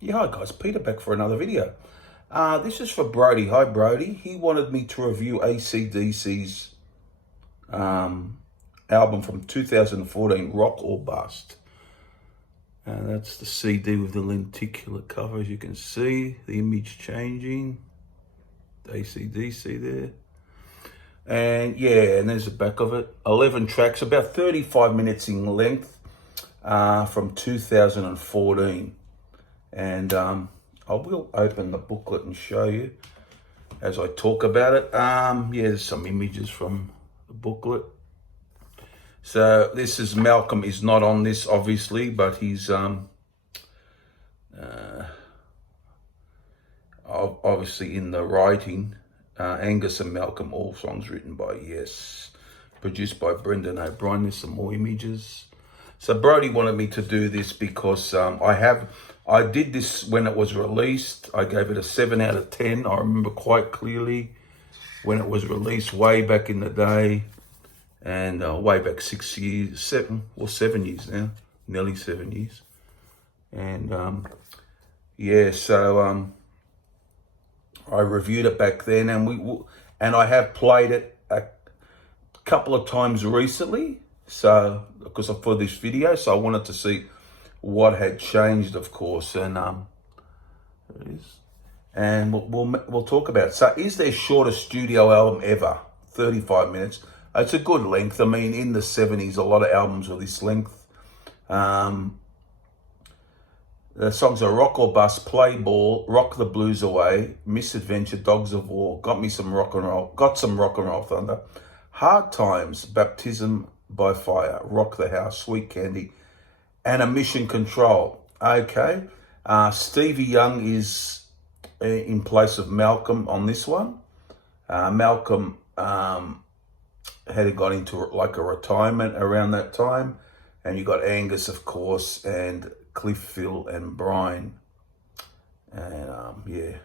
Yeah, hi guys, Peter back for another video. This is for Brody. Hi Brody. He wanted me to review AC/DC's album from 2014, Rock or Bust. That's the CD with the lenticular cover, as you can see. The image changing. AC/DC there. And yeah, and there's the back of it. 11 tracks, about 35 minutes in length, from 2014. And I will open the booklet and show you as I talk about it. Yeah, there's some images from the booklet. So this is Malcolm is not on this, obviously, but he's obviously in the writing. Angus and Malcolm, all songs written by Yes, produced by Brendan O'Brien. There's some more images. So Brody wanted me to do this because I did this when it was released. I gave it a 7 out of 10. I remember quite clearly when it was released way back in the day, and way back 7 years now, nearly 7 years. And yeah, so I reviewed it back then, and I have played it a couple of times recently. So because for this video, so I wanted to see what had changed, of course, and there it is. And we'll talk about it. So, is their shortest studio album ever? 35 minutes. It's a good length. I mean, in the 70s, a lot of albums were this length. The songs are Rock or Bust, Play Ball, Rock the Blues Away, Misadventure, Dogs of War, Got some rock and roll thunder, Hard Times, Baptism by Fire, Rock the House, Sweet Candy, and a Mission Control. Okay. Stevie Young is in place of Malcolm on this one. Malcolm had got into like a retirement around that time. And you got Angus, of course, and Cliff, Phil, and Brian. And yeah,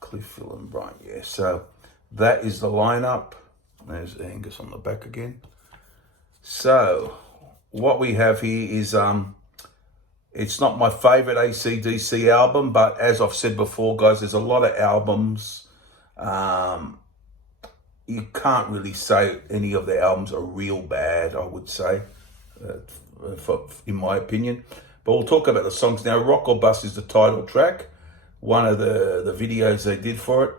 Cliff, Phil, and Brian. Yeah, so that is the lineup. There's Angus on the back again. So what we have here is, it's not my favorite AC/DC album, but as I've said before, guys, there's a lot of albums. You can't really say any of the albums are real bad, I would say, in my opinion. But we'll talk about the songs now. Rock or Bust is the title track, one of the videos they did for it.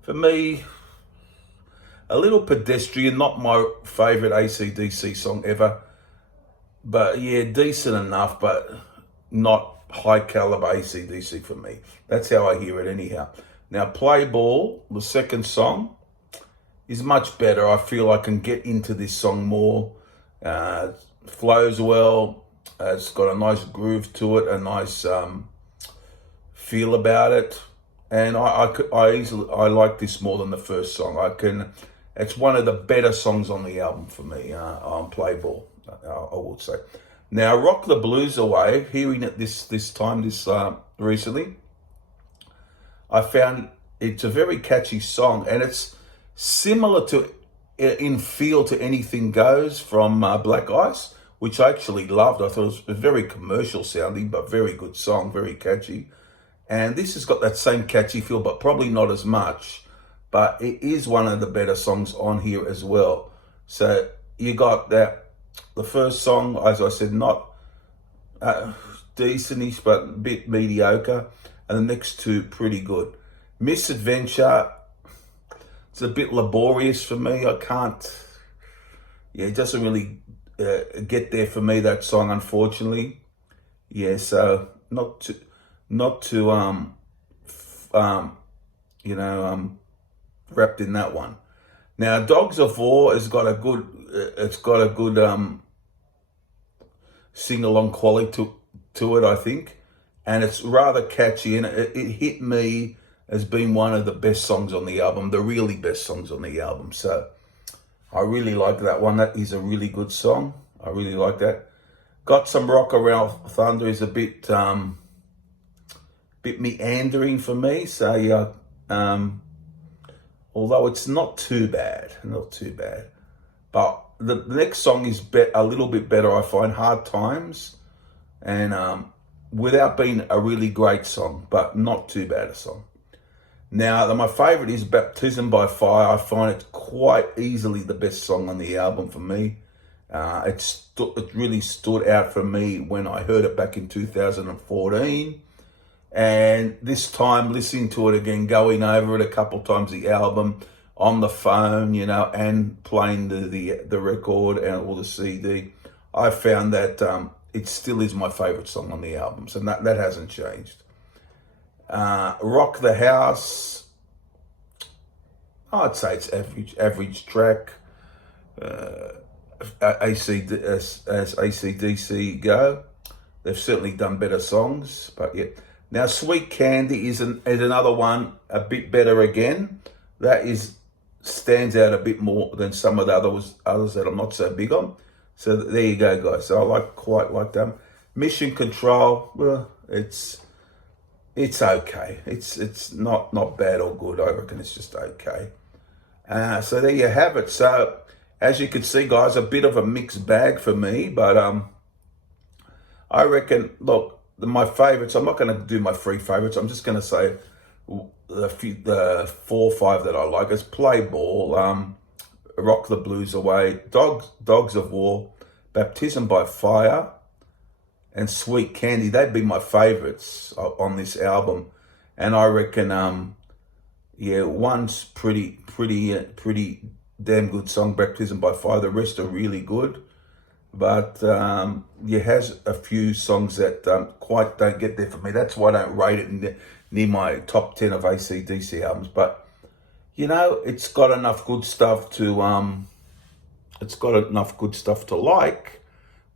For me, a little pedestrian, not my favorite AC/DC song ever. But yeah, decent enough, but not high caliber AC/DC for me. That's how I hear it anyhow. Now, Play Ball, the second song, is much better. I feel I can get into this song more. Flows well. It's got a nice groove to it, a nice feel about it. And I like this more than the first song. It's one of the better songs on the album for me, on Play Ball, I would say. Now, Rock the Blues Away, hearing it this recently, I found it's a very catchy song, and it's similar in feel to Anything Goes from Black Ice, which I actually loved. I thought it was very commercial sounding, but very good song, very catchy. And this has got that same catchy feel, but probably not as much. But it is one of the better songs on here as well. So you got that. The first song, as I said, not decentish, but a bit mediocre. And the next two, pretty good. Misadventure, it's a bit laborious for me. I can't, yeah, it doesn't really get there for me, that song, unfortunately. Yeah, so not too wrapped in that one. Now, Dogs of War has got a good, sing-along quality to it, I think. And it's rather catchy, and it hit me as being one of the best songs on the album, the really best songs on the album. So I really like that one. That is a really good song. I really like that. Got Some Rock Around Thunder is a bit meandering for me. So yeah, although it's not too bad. But the next song is a little bit better, I find. Hard Times. and without being a really great song, but not too bad a song. Now, my favourite is Baptism by Fire. I find it quite easily the best song on the album for me. It really stood out for me when I heard it back in 2014. And this time, listening to it again, going over it a couple times, the album, on the phone, you know, and playing the record and or the CD, I found that it still is my favourite song on the album. So that hasn't changed. Rock the House, I'd say it's average track. As AC/DC go, they've certainly done better songs, but yeah. Now, Sweet Candy is another one, a bit better again. That stands out a bit more than some of the others that I'm not so big on. So there you go, guys. So I quite like them. Mission Control, well, it's okay. It's not bad or good. I reckon it's just okay. So there you have it. So as you can see, guys, a bit of a mixed bag for me, but I reckon, look, my favourites, I'm not going to do my 3 favourites. I'm just going to say the 4 or 5 that I like. It's Play Ball, Rock the Blues Away, Dogs of War, Baptism by Fire, and Sweet Candy. They'd be my favourites on this album. And I reckon, yeah, one's pretty damn good song, Baptism by Fire. The rest are really good. But it has a few songs that quite don't get there for me. That's why I don't rate it near my top 10 of AC/DC albums. But you know, it's got enough good stuff to like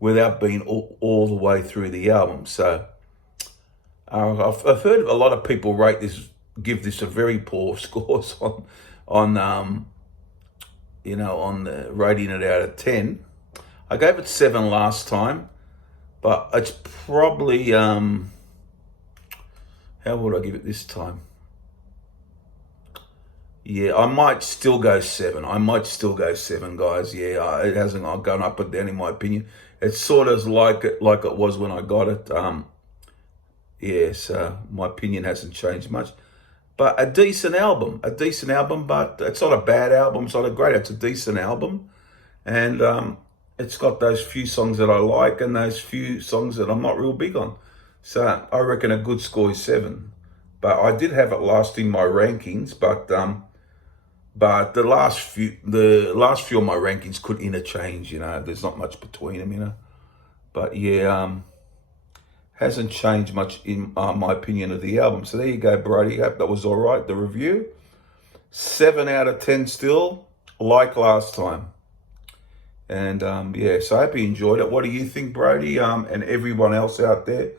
without being all the way through the album. So I've heard a lot of people give this a very poor scores on rating it out of 10. I gave it 7 last time, but it's probably, how would I give it this time? Yeah, I might still go 7. Guys. Yeah, it hasn't gone up or down in my opinion. It's sort of like it was when I got it. Yeah, so my opinion hasn't changed much. But a decent album, but it's not a bad album. It's not a great, it's a decent album. And it's got those few songs that I like and those few songs that I'm not real big on. So I reckon a good score is 7. But I did have it last in my rankings, but the last few of my rankings could interchange, you know. There's not much between them, you know. But yeah, hasn't changed much in my opinion of the album. So there you go, Brody. Hope that was all right, the review. 7 out of 10 still, like last time. And yeah, so I hope you enjoyed it. What do you think, Brody, and everyone else out there?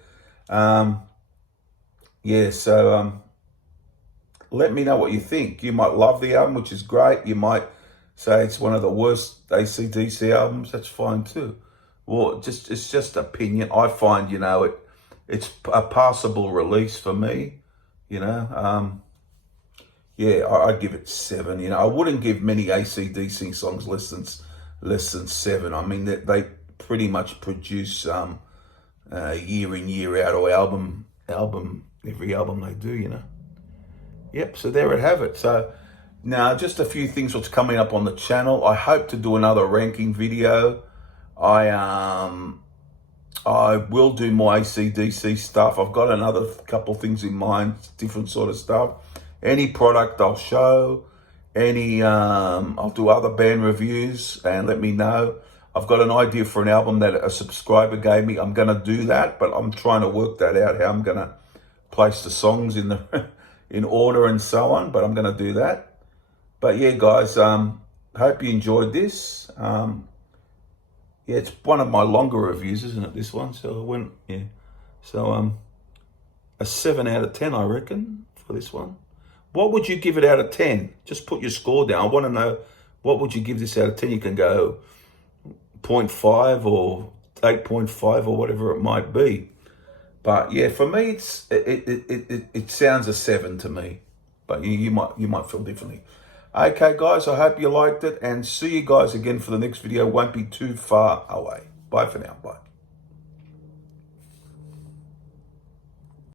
Yeah, so let me know what you think. You might love the album, which is great. You might say it's one of the worst AC/DC albums. That's fine too. Well, it's just opinion. I find, you know, it's a passable release for me. You know, yeah, I'd give it 7. You know, I wouldn't give many AC/DC songs less than 7. I mean, they pretty much produce year in, year out, or every album they do, you know. Yep, so there we have it. So now just a few things what's coming up on the channel. I hope to do another ranking video. I will do more AC/DC stuff. I've got another couple things in mind, different sort of stuff. Any product I'll show. I'll do other band reviews and let me know. I've got an idea for an album that a subscriber gave me. I'm going to do that, but I'm trying to work that out, how I'm going to place the songs in order and so on, but I'm going to do that. But yeah, guys, hope you enjoyed this. Yeah, it's one of my longer reviews, isn't it, this one? So a 7 out of 10, I reckon, for this one. What would you give it out of 10? Just put your score down. I want to know, what would you give this out of 10? You can go 0.5 or 8.5 or whatever it might be. But yeah, for me, it sounds a 7 to me. But you might feel differently. Okay, guys, I hope you liked it, and see you guys again for the next video. Won't be too far away. Bye for now. Bye.